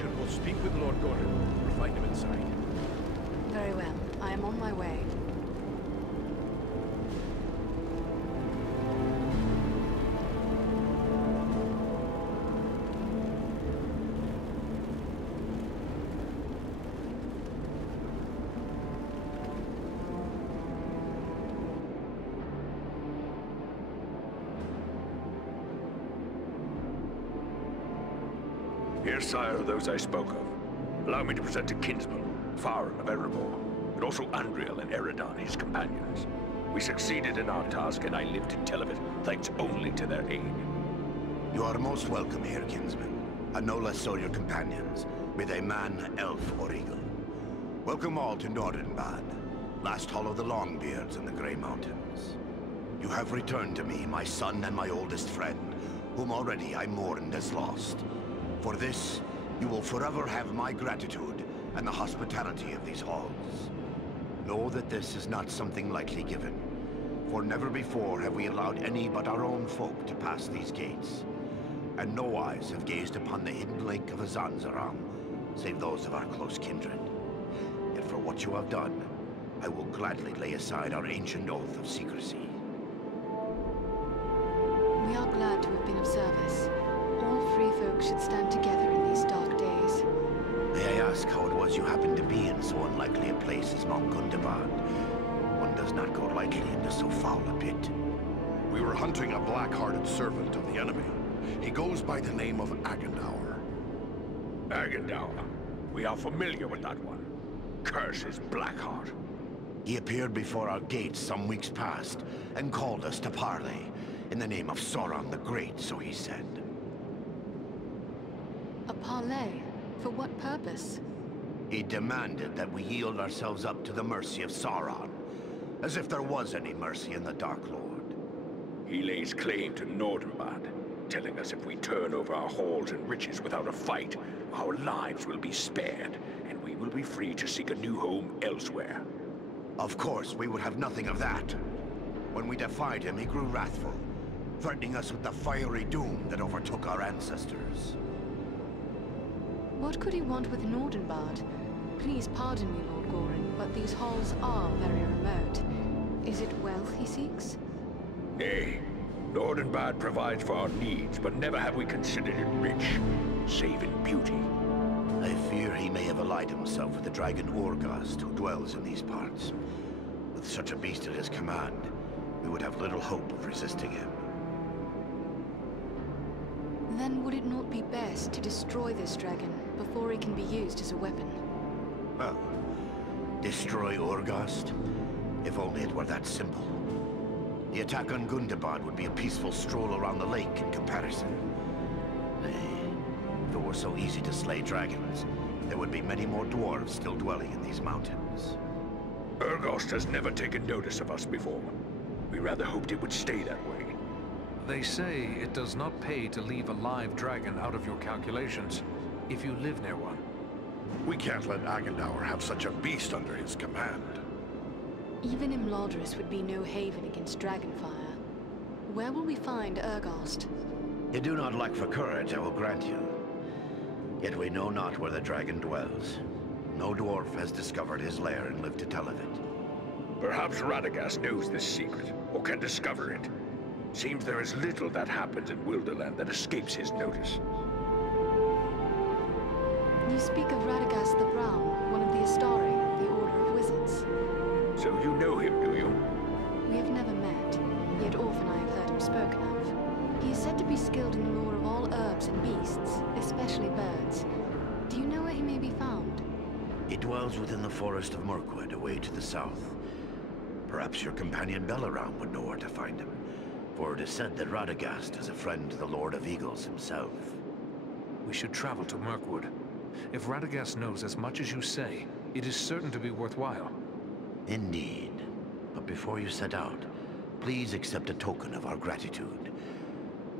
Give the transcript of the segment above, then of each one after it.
Asher will speak with Lord Gorin. We'll find him inside. Very well. I am on my way. Here, sire, are those I spoke of. Allow me to present to kinsmen, Farron of Erebor, but also Andriel and Eridan, his companions. We succeeded in our task, and I live to tell of it, thanks only to their aid. You are most welcome here, kinsmen, and no less so your companions, be they man, elf, or eagle. Welcome all to Nordenbad, last hall of the Longbeards in the Grey Mountains. You have returned to me, my son and my oldest friend, whom already I mourned as lost. For this, you will forever have my gratitude and the hospitality of these halls. Know that this is not something lightly given, for never before have we allowed any but our own folk to pass these gates, and no eyes have gazed upon the hidden lake of Azanzaram, save those of our close kindred. Yet for what you have done, I will gladly lay aside our ancient oath of secrecy. We are glad to have been of service. All free folk should stand together in these dark days. May I ask how it was you happened to be in so unlikely a place as Mount Gundabad? One does not go lightly into so foul a pit. We were hunting a black-hearted servant of the enemy. He goes by the name of Agendour. Agendour. We are familiar with that one. Curse his Blackheart. He appeared before our gates some weeks past, and called us to parley, in the name of Sauron the Great, so he said. A parley? For what purpose? He demanded that we yield ourselves up to the mercy of Sauron, as if there was any mercy in the Dark Lord. He lays claim to Nordenbad, telling us if we turn over our halls and riches without a fight, our lives will be spared, and we will be free to seek a new home elsewhere. Of course, we would have nothing of that. When we defied him, he grew wrathful, threatening us with the fiery doom that overtook our ancestors. What could he want with Nordenbad? Please pardon me, Lord Gorin, but these halls are very remote. Is it wealth he seeks? Nay. Nordenbad provides for our needs, but never have we considered it rich, save in beauty. I fear he may have allied himself with the dragon Orgast, who dwells in these parts. With such a beast at his command, we would have little hope of resisting him. Then would it not be best to destroy this dragon before it can be used as a weapon? Well, destroy Orgast? If only it were that simple. The attack on Gundabad would be a peaceful stroll around the lake in comparison. Nay, if it were so easy to slay dragons, there would be many more dwarves still dwelling in these mountains. Urgost has never taken notice of us before. We rather hoped it would stay that way. They say it does not pay to leave a live dragon out of your calculations, if you live near one. We can't let Agendour have such a beast under his command. Even Imladris would be no haven against dragonfire. Where will we find Urgost? You do not lack for courage, I will grant you. Yet we know not where the dragon dwells. No dwarf has discovered his lair and lived to tell of it. Perhaps Radagast knows this secret, or can discover it. Seems there is little that happens in Wilderland that escapes his notice. You speak of Radagast the Brown, one of the Astari, the Order of Wizards. So you know him, do you? We have never met, yet often I have heard him spoken of. He is said to be skilled in the lore of all herbs and beasts, especially birds. Do you know where he may be found? He dwells within the forest of Mirkwood, away to the south. Perhaps your companion Belaram would know where to find him, for it is said that Radagast is a friend to the Lord of Eagles himself. We should travel to Mirkwood. If Radagast knows as much as you say, it is certain to be worthwhile. Indeed. But before you set out, please accept a token of our gratitude.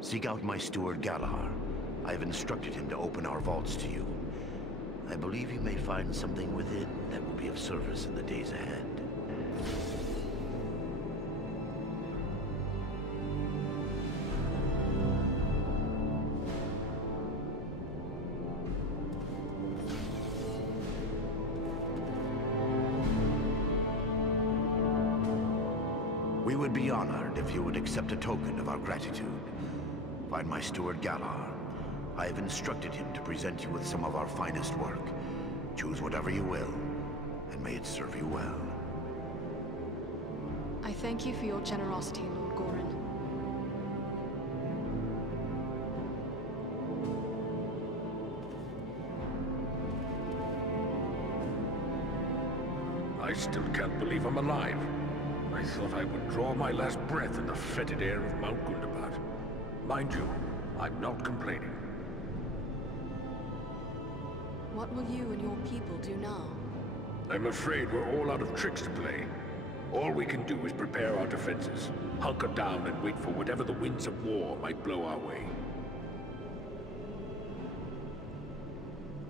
Seek out my steward Galahar. I have instructed him to open our vaults to you. I believe you may find something within that will be of service in the days ahead. would be honored if you would accept a token of our gratitude. Find my steward Galar. I have instructed him to present you with some of our finest work. Choose whatever you will, and may it serve you well. I thank you for your generosity, Lord Gorin. I still can't believe I'm alive. I thought I would draw my last breath in the fetid air of Mount Gundabad. Mind you, I'm not complaining. What will you and your people do now? I'm afraid we're all out of tricks to play. All we can do is prepare our defenses, hunker down and wait for whatever the winds of war might blow our way.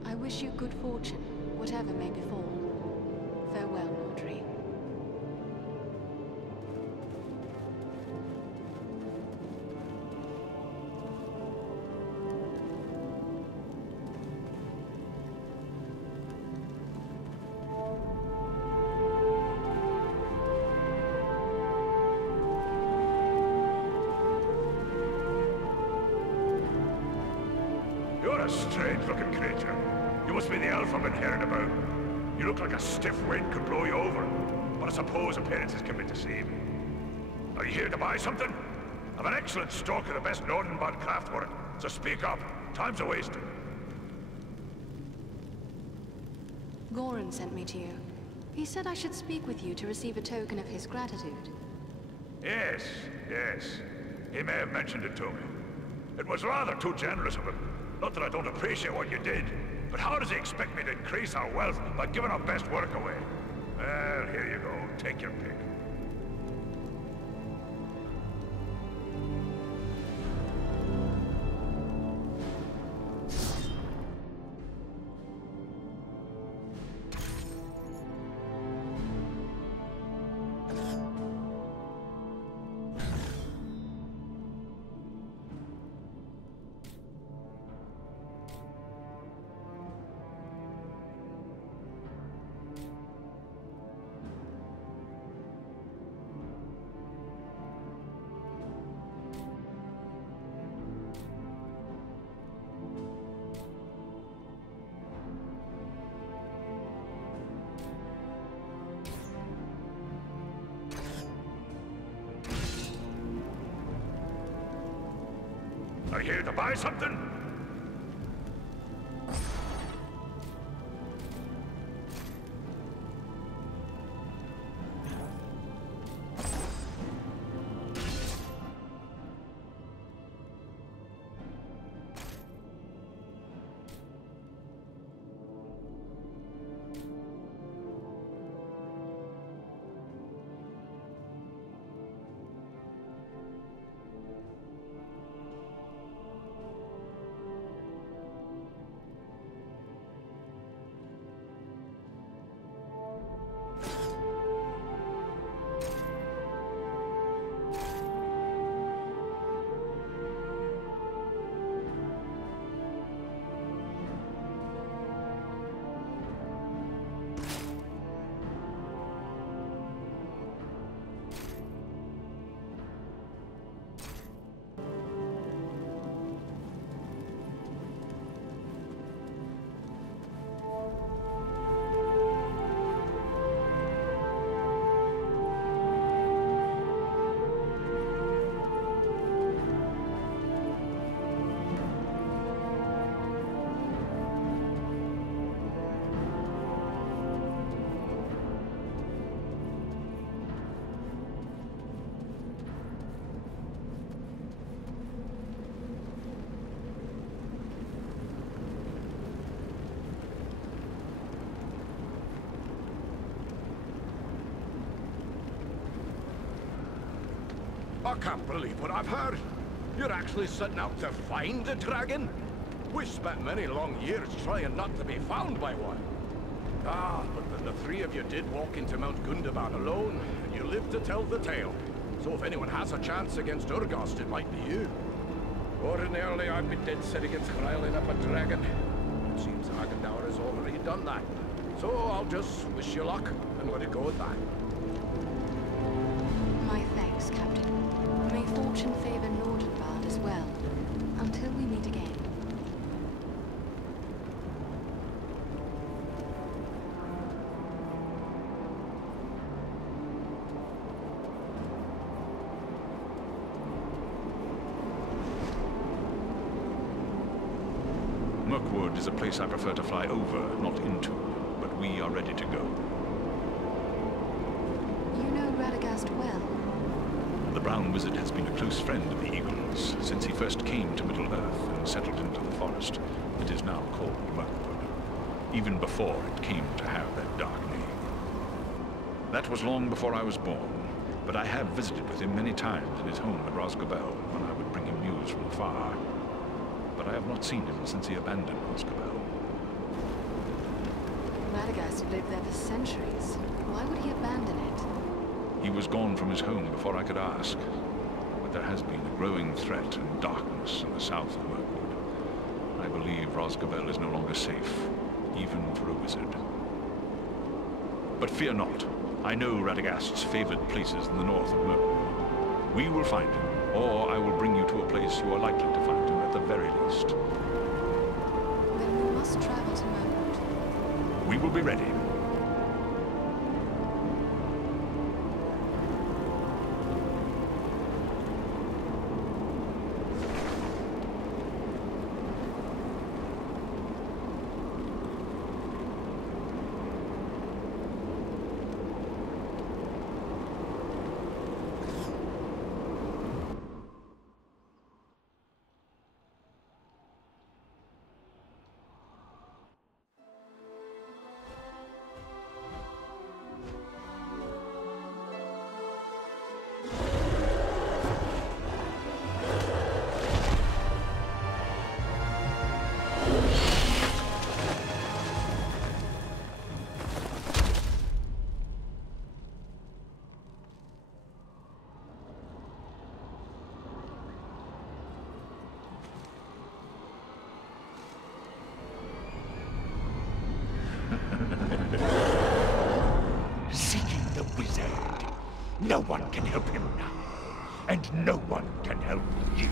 I wish you good fortune, whatever may befall. Farewell, Audrey. You're a strange-looking creature. You must be the elf I've been hearing about. You look like a stiff wind could blow you over. But I suppose appearances can be deceiving. Are you here to buy something? I've an excellent stock of the best Nordenbad craftwork, so speak up. Time's a-wasting. Gorin sent me to you. He said I should speak with you to receive a token of his gratitude. Yes, yes. He may have mentioned it to me. It was rather too generous of him. Not that I don't appreciate what you did, but how does he expect me to increase our wealth by giving our best work away? Well, here you go. Take your pick. Are you here to buy something? I can't believe what I've heard. You're actually setting out to find the dragon? We spent many long years trying not to be found by one. Ah, but then the three of you did walk into Mount Gundabad alone, and you lived to tell the tale. So if anyone has a chance against Urgost, it might be you. Ordinarily, I'd be dead set against riling up a dragon. It seems Hagendour has already done that. So I'll just wish you luck and let it go at that. My thanks. truce, Captain. May fortune favor Nordenbad as well. Until we meet again. Mirkwood is a place I prefer to fly over, not into, but we are ready to go. You know Radagast well. The Brown Wizard has been a close friend of the Eagles since he first came to Middle-earth and settled into the forest that is now called Mirkwood, even before it came to have that dark name. That was long before I was born, but I have visited with him many times in his home at Rosgobel when I would bring him news from afar. But I have not seen him since he abandoned Rosgobel. Radagast lived there for centuries. Why would he abandon it? He was gone from his home before I could ask. But there has been a growing threat and darkness in the south of Mirkwood. I believe Rosgobel is no longer safe, even for a wizard. But fear not. I know Radagast's favored places in the north of Mirkwood. We will find him, or I will bring you to a place you are likely to find him at the very least. Then we must travel to Mirkwood. We will be ready. Seeking the wizard. No one can help him now. And no one can help you.